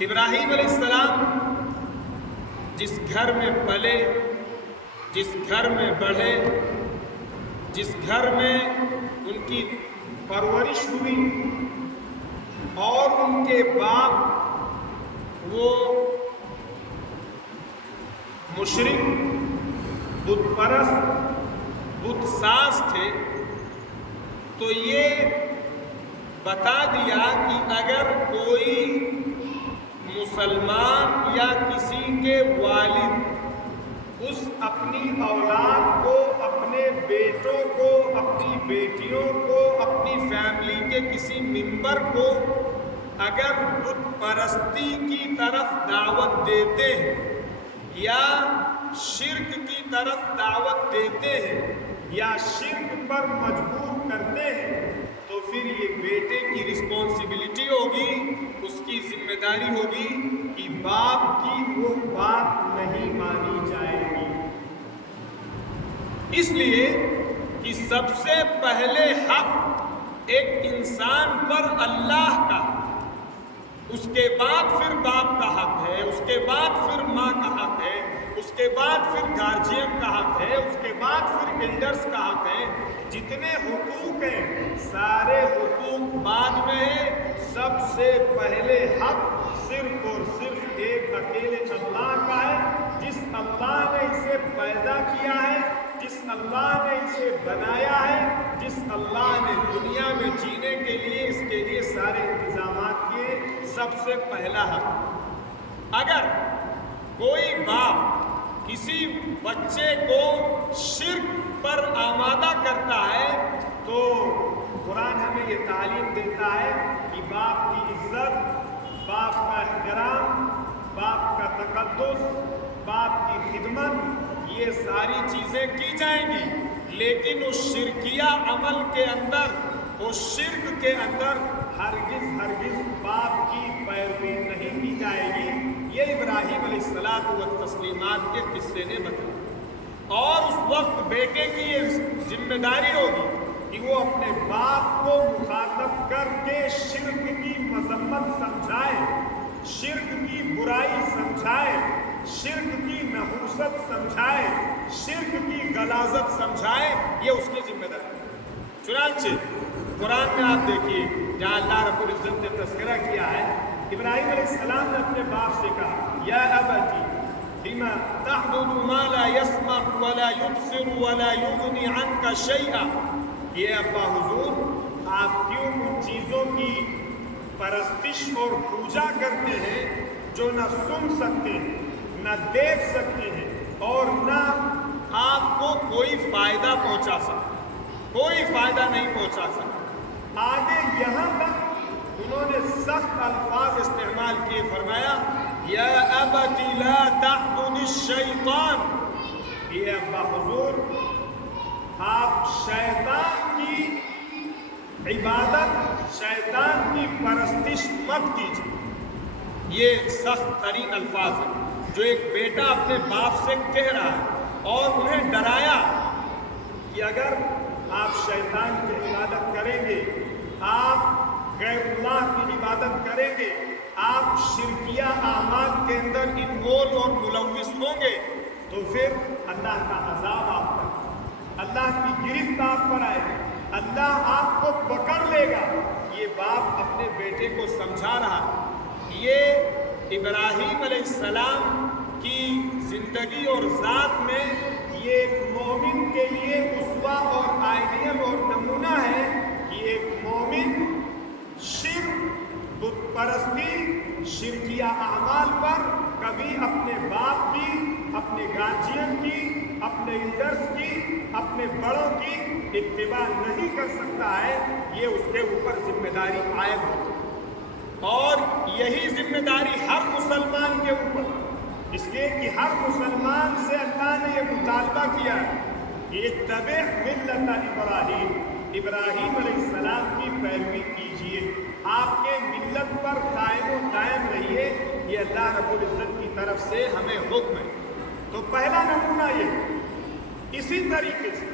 ابراہیم علیہ السلام جس گھر میں پلے، جس گھر میں بڑھے، جس گھر میں ان کی پرورش ہوئی، اور ان کے باپ وہ مشرک، بت پرست، بت ساز تھے، تو یہ بتا دیا کہ اگر کوئی مسلمان یا کسی کے والد اس اپنی اولاد کو، اپنے بیٹوں کو، اپنی بیٹیوں کو، اپنی فیملی کے کسی ممبر کو اگر بت پرستی کی طرف دعوت دیتے ہیں یا شرک کی طرف دعوت دیتے ہیں یا شرک پر مجبور کرتے ہیں، تو پھر یہ بیٹے کی رسپانسبلٹی ہوگی، اس کی ذمہ داری ہوگی کہ باپ کی وہ بات نہیں مانی جائے گی۔ اس لیے کہ سب سے پہلے حق ایک انسان پر اللہ کا، اس کے بعد پھر باپ کا حق ہے، اس کے بعد پھر ماں کا حق ہے، اس کے بعد پھر گارجین کا حق ہے، اس کے بعد پھر ایلڈرز کا حق ہے۔ جتنے حقوق ہیں سارے حقوق بعد میں ہیں، سب سے پہلے حق صرف اور صرف ایک اکیلے اللہ کا ہے، جس اللہ نے اسے پیدا کیا ہے، جس اللہ نے اسے بنایا ہے، جس اللہ نے دنیا میں جینے کے لیے اس کے لیے سارے انتظامات کیے۔ سب سے پہلا حق، اگر کوئی باپ کسی بچے کو شرک پر آمادہ کرتا ہے تو قرآن ہمیں یہ تعلیم دیتا ہے کہ باپ کی عزت، باپ کا احترام، باپ کا تقدس، باپ کی خدمت، یہ ساری چیزیں کی جائیں گی، لیکن اس شرکیہ عمل کے اندر، اس شرک کے اندر ہرگز باپ کی پیروی نہیں کی جائے گی۔ یہ ابراہیم علیہ الصلاۃ والتسلیمات کے قصے نے بتایا، اور اس وقت بیٹے کی یہ ذمہ داری ہوگی کہ وہ اپنے باپ کو مخاطب کر کے شرک کی مذمت سمجھائے، شرک کی برائی سمجھائے، شرک کی نحوست سمجھائے، شرک کی غلاظت سمجھائے، یہ اس کی ذمہ داری۔ چنانچہ قرآن میں آپ دیکھیے جہاں اللہ رب العزت نے تذکرہ کیا ہے، ابراہیم علیہ السلام نے اپنے باپ سے کہا، یا ابتی لما تعبد ما لا يسمع ولا يبصر ولا يغني عنك شيئا، یہ ابا حضور آپ کیوں ان چیزوں کی پرستش اور پوجا کرتے ہیں جو نہ سن سکتے ہیں، نہ دیکھ سکتے ہیں، اور نہ آپ کو کوئی فائدہ پہنچا سکتے، کوئی فائدہ نہیں پہنچا سکتے۔ آگے یہاں تک انہوں نے سخت الفاظ استعمال کیے، فرمایا یا ابت لا تعبد الشیطان، یہ ابا حضور آپ شیطان کی عبادت، شیطان کی پرستش مت کیجیے۔ یہ سخت ترین الفاظ ہیں جو ایک بیٹا اپنے باپ سے کہہ رہا ہے، اور انہیں ڈرایا کہ اگر آپ شیطان کی عبادت کریں گے، آپ غیر اللہ کی عبادت کریں گے، آپ شرکیہ اعمال کے اندر انوالو اور ملوث ہوں گے، تو پھر اللہ کا عذاب آپ پر، اللہ کی گرفت آپ پر آئے گی، اللہ آپ کو پکڑ لے گا۔ یہ باپ اپنے بیٹے کو سمجھا رہا۔ یہ ابراہیم علیہ السلام کی زندگی اور ذات میں یہ ایک مومن کے لیے اسوہ اور آئیڈیل اور نمونہ ہے کہ ایک مومن شرک، بت پرستی، شرکیہ اعمال پر کبھی اپنے باپ کی، اپنے گارجین کی، اپنے ایلڈرز کی، اپنے بڑوں کی اتباع نہیں کر سکتا ہے۔ یہ اس کے اوپر ذمہ داری عائد ہوتی ہے، اور یہی ذمہ داری ہر مسلمان کے اوپر، اس لیے کہ ہر مسلمان سے اللہ نے یہ مطالبہ کیا ہے کہ اتبع ملت ابراہیم، ابراہیم علیہ السلام کی پیروی کیجیے، آپ کے ملت پر قائم و دائم رہیے۔ یہ اللہ رب العزت کی طرف سے ہمیں حکم ہے۔ تو پہلا نمونہ یہ، اسی طریقے سے